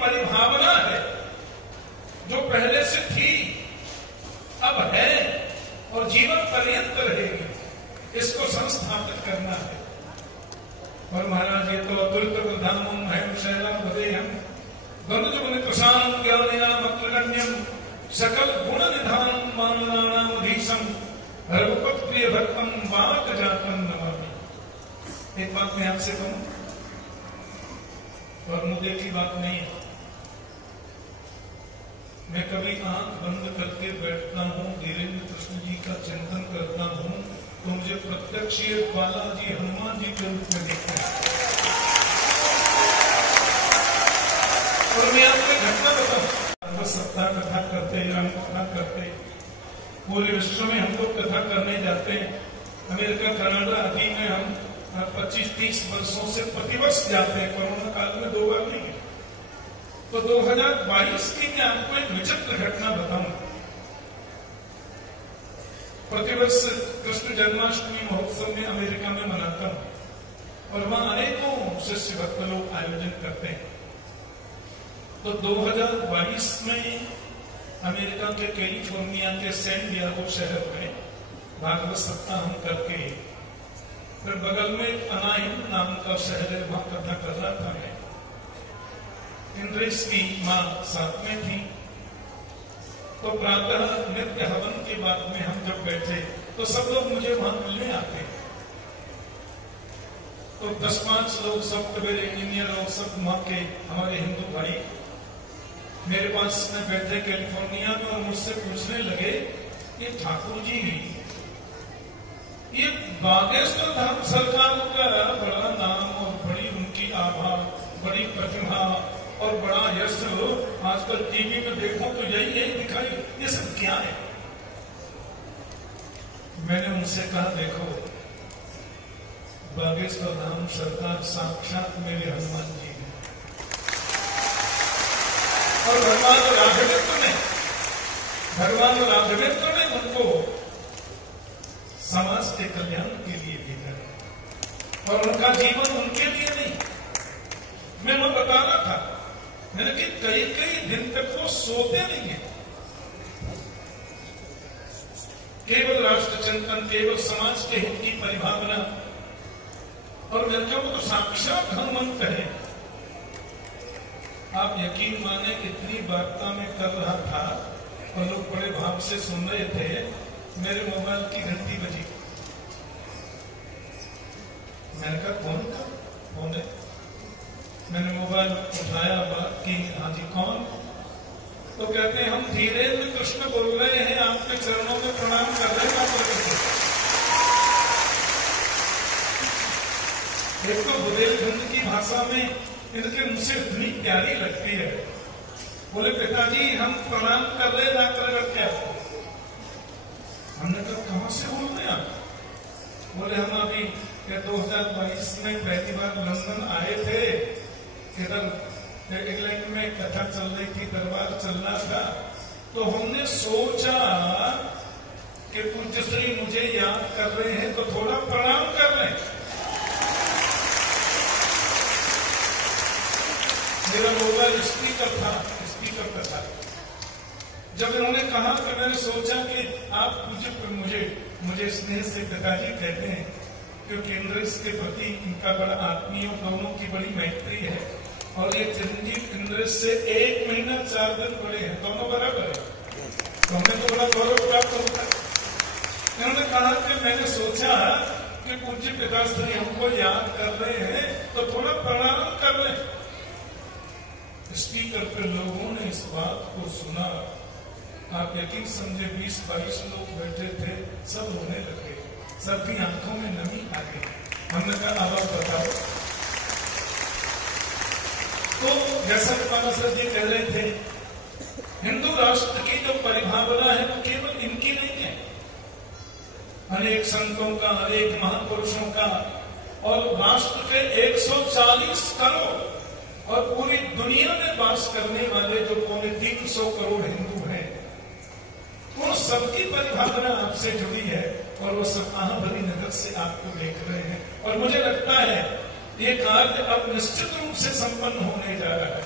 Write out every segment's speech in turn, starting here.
परिभावना है जो पहले से थी, अब है और जीवन पर्यंत रहेगी, इसको संस्थापित करना है। और महाराज ये तो अतुलित प्रधानम है शैला बदेयम गनुज मुनि प्रशांत ज्ञानिनाम अग्रगण्यम सकल गुण निधान माननानाम अधीशम रघुपत प्रिय भक्तम वाक जातम नमामि। एक बात मैं आपसे कहूं और मुद्दे की बात नहीं है, मैं कभी आंख बंद करके बैठता हूं, धीरेन्द्र कृष्ण जी का चिंतन करता हूं, तो मुझे प्रत्यक्ष बालाजी हनुमान जी के रूप में दिखते हैं। और मैं आपको घटना बताऊं, सप्ताह कथा करते, राम कथा करते, पूरे विश्व में हम लोग कथा करने जाते हैं। अमेरिका, कनाडा आदि में हम 25-30 वर्षों से प्रतिवर्ष जाते हैं, कोरोना काल में 2 बार नहीं है। तो 2022 की मैं आपको एक विचित्र घटना बताऊं। प्रतिवर्ष कृष्ण जन्माष्टमी महोत्सव में अमेरिका में मनाता हूं और वहां अनेकों शिष्य भक्त लोग आयोजन करते हैं। तो 2022 में अमेरिका के कैलिफोर्निया के सैन डिएगो शहर में भागवत सप्ताह हम करके, फिर बगल में एक अनाइम नाम का शहर है, वहां कथा कर रहा था मैं। इंद्रेश की मां साथ में थी। तो प्रातः नित्य हवन के बाद में हम जब बैठे तो सब लोग मुझे वहां मिलने आते। तो 10-5 लोग सॉफ्टवेयर इंजीनियर और सब वहां के हमारे हिंदू भाई मेरे पास में बैठे कैलिफोर्निया में और मुझसे पूछने लगे, ये ठाकुर जी ये बागेश्वर धाम सरकार का बड़ा नाम और बड़ी उनकी आभा, बड़ी प्रतिभा और बड़ा यश आजकल टीवी में देखो तो यही दिखाई, ये सब क्या है? मैंने उनसे कहा, देखो बागेश्वर धाम सरकार साक्षात मेरे हनुमान जी हैं और भगवान राघवेंद्र ने उनको समाज के कल्याण के लिए भेजा है और उनका जीवन उनके लिए नहीं। मैं वो बता रहा था, मैंने कि कई दिन तक वो सोते नहीं है, केवल राष्ट्र चिंतन, केवल समाज के हित की परिभावना। और मैंने कहा वो तो साक्षात हनुमंत है। आप यकीन माने इतनी वार्ता में कर रहा था और लोग बड़े भाव से सुन रहे थे, मेरे मोबाइल की घंटी बजी। मैंने कहा कौन है? मैंने मोबाइल उठाया, बात की, हाँ जी कौन? तो कहते हैं हम धीरेन्द्र कृष्ण बोल रहे हैं, आपके चरणों में प्रणाम कर रहे हैं। एक तो बुदेलखंड की भाषा में इनके मुझसे इतनी प्यारी लगती है। बोले पिताजी हम प्रणाम कर रहे ना करके आपको। हमने कहा कहां से बोल रहे आप? बोले हम अभी 2022 में पहली बार लंदन आए थे, इधर इंग्लैंड में कथा चल रही थी, दरबार चल रहा था, तो हमने सोचा कि पूज्य श्री मुझे याद कर रहे हैं तो थोड़ा प्रणाम कर लें। मेरा मोबाइल स्पीकर पर था। जब इन्होंने कहा कि मैंने सोचा कि आप मुझे स्नेह से पिताजी कहते हैं, क्योंकि इंद्रेश के प्रति इनका बड़ा आत्मीय, दोनों की बड़ी मैत्री है और ये चिरंजीव इंद्रेश से 1 महीना 4 दिन बड़े हैं, दोनों बराबर है, तो हमें तो बड़ा गौरव प्राप्त होता है। इन्होंने कहा कि मैंने सोचा कि पूज्य पिताश्री हमको याद कर रहे हैं तो थोड़ा प्रणाम कर लें। स्पीकर पर लोगों ने इस बात को सुना, आप यकीन समझे 20-22 लोग बैठे थे, सब रोने लगे, सबकी आंखों में नमी आ गई। हमने कहा अब आप बताओ। तो जैसा सर जी कह रहे थे, हिंदू राष्ट्र की जो परिभावना है वो केवल इनकी नहीं है, अनेक संतों का, अनेक महापुरुषों का, और राष्ट्र के 140 करोड़ और पूरी दुनिया में वास करने वाले जो 350 करोड़ हिंदू हैं, उन सबकी परिभावना आपसे जुड़ी है और वो सब भरी नजर से आपको देख रहे हैं। और मुझे लगता है ये कार्य अब निश्चित रूप से संपन्न होने जा रहा है।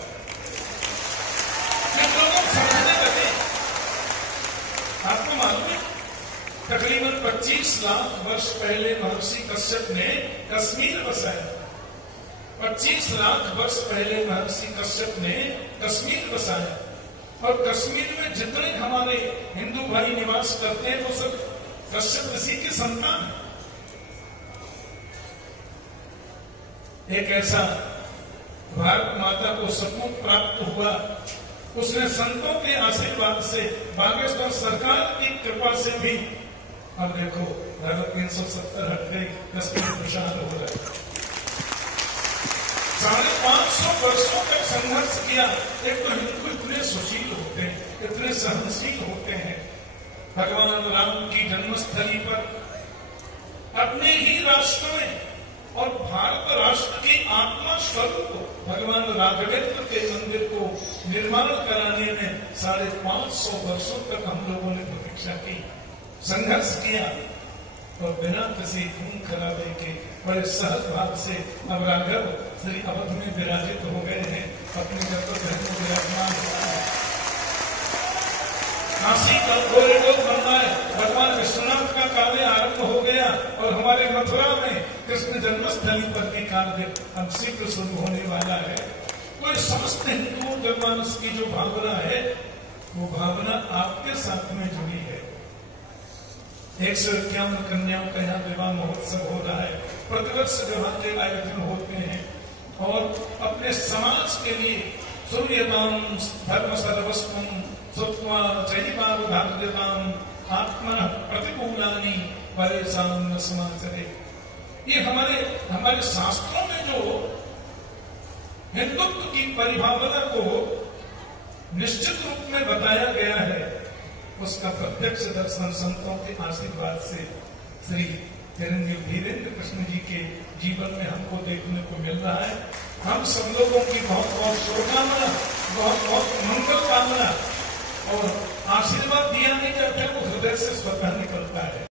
लाख वर्ष पहले महर्षि कश्यप ने कश्मीर बसाया। 25 लाख वर्ष पहले महर्षि कश्यप ने कश्मीर बसाया। और कश्मीर में जितने हमारे हिंदू भाई निवास करते हैं वो सब कश्यप ऋषि की संतान है। एक ऐसा भारत माता को सपूत प्राप्त हुआ, उसने संतों के आशीर्वाद से, बागेश्वर सरकार की कृपा से भी, अब देखो धारा 370 हट गई, कश्मीर खुशहाल हो रहा है। 550 वर्षों तक संघर्ष किया। एक तो हिंदू इतने सुशील होते हैं, इतने सहनशील होते हैं, भगवान राम की जन्मस्थली पर अपने ही राष्ट्र में और भारत राष्ट्र की आत्मा स्वरूप भगवान राघवेंद्र के मंदिर को निर्माण कराने में 550 वर्षों तक हम लोगों ने प्रतीक्षा की, संघर्ष किया, और बिना किसी खून खराबे के बड़े सहज भाव से अब राघव श्री अवध में विराजित हो गए हैं, अपने कर्तव्य में विराजमान हुआ है। काशी का कॉरिडोर बनना है, भगवान विश्वनाथ का कार्य आरंभ हो गया, और हमारे मथुरा में कृष्ण जन्मस्थली पर भी कार्य अब शीघ्र शुरू होने वाला है। कोई समस्त हिंदू जनमानस की जो भावना है, वो भावना आपके साथ में जुड़ी है। 151 कन्याओं का यहाँ विवाह महोत्सव हो रहा है, प्रतिवर्ष विवाह के आयोजन होते हैं, और अपने समाज के लिए सूर्यताम धर्म सर्वस्वम सुत्वा चैवावधार्यताम आत्मनः प्रतिकूलानि परेशान समाचरे। ये हमारे शास्त्रों में जो हिंदुत्व की परिभावना को निश्चित रूप में बताया गया है, उसका प्रत्यक्ष दर्शन संतों के आशीर्वाद से श्री चिरंजीव धीरेन्द्र कृष्ण जी के जीवन में हमको देखने को मिल रहा है। हम सब लोगों की बहुत बहुत शुभकामना, बहुत बहुत मंगल कामना, और आशीर्वाद दिया नहीं करते, वो हृदय से स्वतः निकलता है।